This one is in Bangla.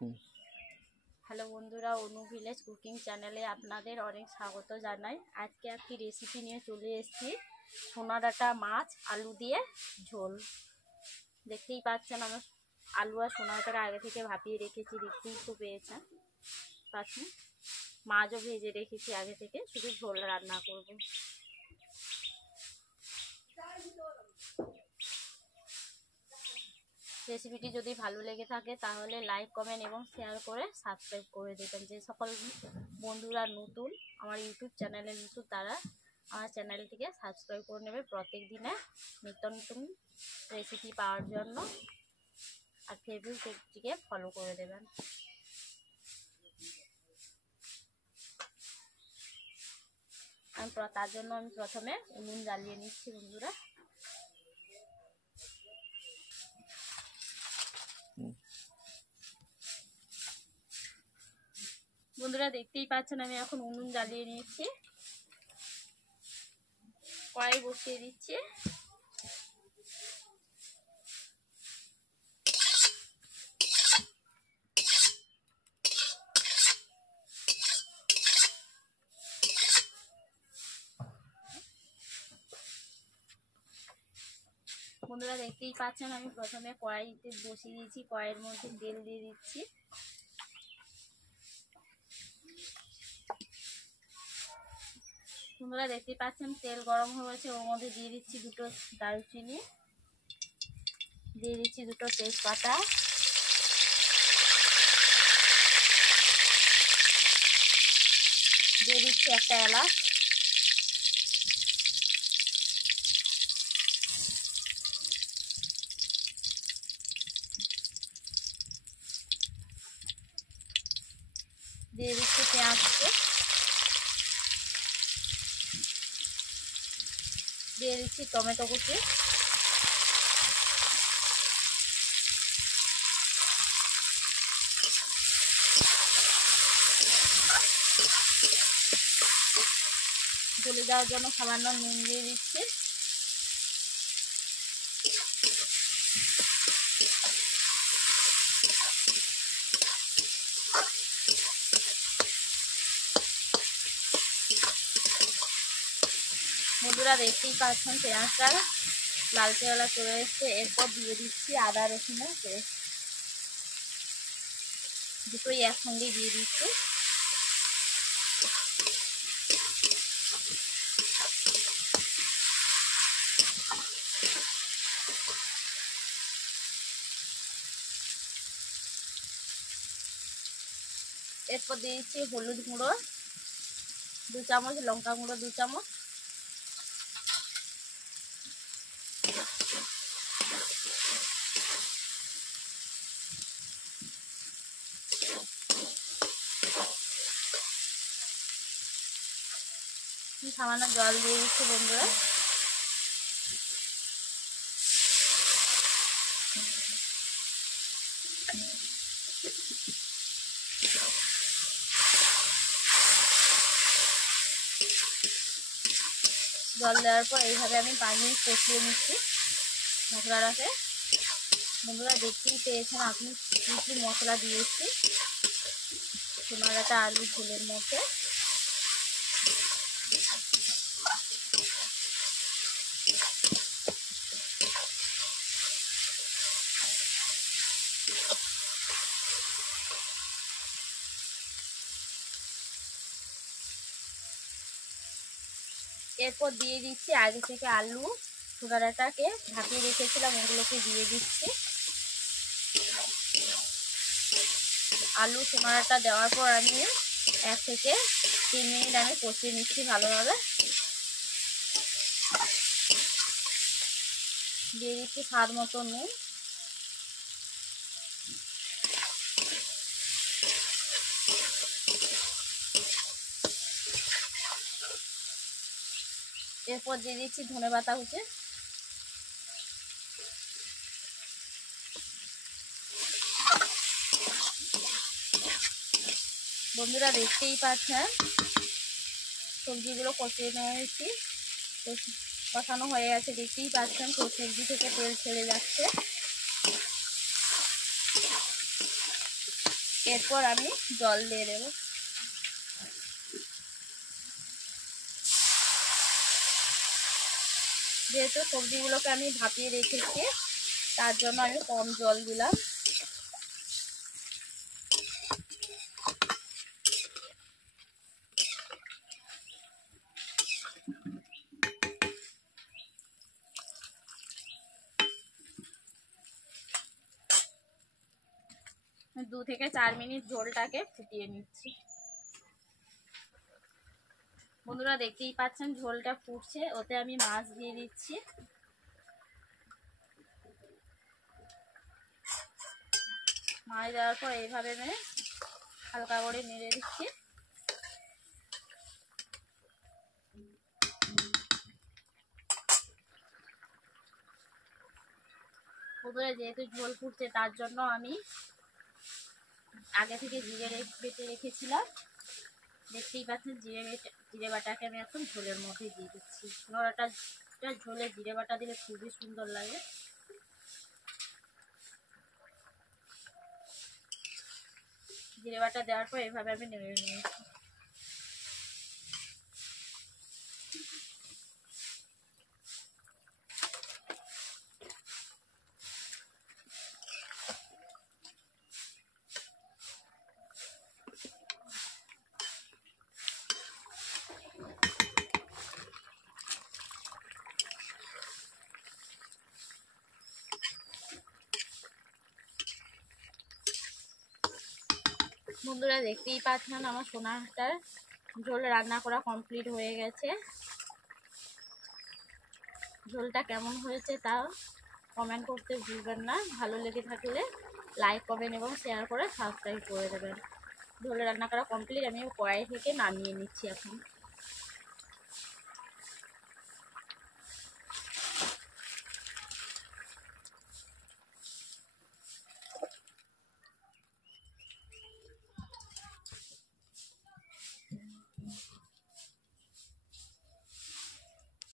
হ্যালো বন্ধুরা, অনু ভিলেজ কুকিং চ্যানেলে আপনাদের অনেক স্বাগত জানাই। আজকে একটি রেসিপি নিয়ে চলে এসেছি, সোনাডাটা মাছ আলু দিয়ে ঝোল। দেখতেই পাচ্ছেন আমার আলু আর সোনাডাটা আগে থেকে ভাপিয়ে রেখেছি, দেখতেই তো পাচ্ছেন। মাছও ভেজে রেখেছি আগে থেকে, শুধু ঝোল রান্না করব। রেসিপিটি যদি ভালো লেগে থাকে তাহলে লাইক, কমেন্ট এবং শেয়ার করে সাবস্ক্রাইব করে দেবেন। যে সকল বন্ধুরা নতুন আমার ইউটিউব চ্যানেলে নতুন, তারা আমার চ্যানেলটিকে সাবস্ক্রাইব করে নেবে প্রত্যেক দিনে নিত্য নতুন রেসিপি পাওয়ার জন্য, আর ফেসবুক পেজটিকে ফলো করে দেবেন। তার জন্য আমি প্রথমে উনুন জ্বালিয়ে নিচ্ছি বন্ধুরা। বন্ধুরা দেখতেই পাচ্ছেন আমি এখন উনুন জ্বালিয়ে নিচ্ছি, কড়াই বসিয়ে দিচ্ছি। বন্ধুরা দেখতেই পাচ্ছেন আমি প্রথমে কড়াইতে বসিয়ে দিয়েছি, কড়াইয়ের মধ্যে তেল দিয়ে দিচ্ছি। বন্ধুরা দেখতেই পাচ্ছেন তেল গরম হয়েছে, ওর মধ্যে দিয়ে দিচ্ছি দুটো দারুচিনি, দিয়ে দিচ্ছি দুটো তেজপাতা, দিয়ে দিচ্ছি একটা এলাচ, দিয়ে দিচ্ছি পেঁয়াজকে, দিয়ে দিচ্ছি টমেটো কুচি, গলে যাওয়ার জন্য সামান্য নুন দিয়ে দিচ্ছি। বন্ধুরা দেখতেই পাচ্ছেন পেঁয়াজটা লালচে বেলা চলে এসছে। এরপর দিয়ে দিচ্ছি আদা রসুনের পেস্ট, দুটোই একসঙ্গে দিয়ে দিচ্ছি। এরপর দিয়ে দিচ্ছি হলুদ গুঁড়ো 2 চামচ, লঙ্কা গুঁড়ো 2 চামচ, সামান্য জল দিয়ে দিচ্ছি বন্ধুরা। জল দেওয়ার পর এইভাবে আমি 5 মিনিট কষিয়ে নিচ্ছি মশলাটাকে। বন্ধুরা দেখতেই পেয়েছেন আপনি কী কী মশলা দিয়েছি সোনাডাটা আলু ঝোলের মধ্যে। এরপর দিয়ে দিচ্ছি আগে থেকে আলু সোনাডাটাকে ঢাকিয়ে রেখেছিলাম, ওগুলোকে দিয়ে দিচ্ছি। আলু সোনাডাটা দেওয়ার পর আমি 1 থেকে 3 মিনিট আমি কষিয়ে নিচ্ছি ভালোভাবে। দিয়ে দিচ্ছি স্বাদ মতো নুন, এরপর দিয়ে দিচ্ছি ধনেপাতা কুচি। বন্ধুরা দেখতেই পাচ্ছেন সবজিগুলো কষিয়ে নিয়েছি, কষানো হয়ে গেছে। দেখতেই পাচ্ছেন সবজি থেকে তেল ছেড়ে যাচ্ছে। এরপর আমি জল দিয়ে দেবো। যেহেতু সবজিগুলোকে আমি ভাপিয়ে রেখেছি তার জন্য আমি কম জল দিলাম। দু থেকে 4 মিনিট ঝোলটাকে ফুটিয়ে নিচ্ছি। বন্ধুরা দেখতেই পাচ্ছেন ঝোলটা ফুটছে, ওতে আমি মাছ দিয়ে দিচ্ছি। মাছ দেওয়ার পর এইভাবে আমি হালকা করে নেড়ে দিচ্ছি। বন্ধুরা যেহেতু ঝোল ফুটছে তার জন্য আমি আগে থেকে জিরে বেটে রেখেছিলাম। দেখতেই পাচ্ছেন জিরে বাটাকে আমি এখন ঝোলের মধ্যে দিয়ে দিচ্ছি। নোড়াটা ঝোলে জিরে বাটা দিলে খুবই সুন্দর লাগে। জিরে বাটা দেওয়ার পর এভাবে আমি নেড়ে নিয়েছি। বন্ধুরা দেখতেই পাচ্ছেন আমার সোনাটার ঝোল রান্না করা কমপ্লিট হয়ে গেছে। ঝোলটা কেমন হয়েছে তা কমেন্ট করতে ভুলবেন না। ভালো লেগে থাকলে লাইক কমেন্ট এবং শেয়ার করে সাবস্ক্রাইব করে দেবেন। ঝোল রান্না করা কমপ্লিট, আমি কড়াই থেকে নামিয়ে নিচ্ছি এখন।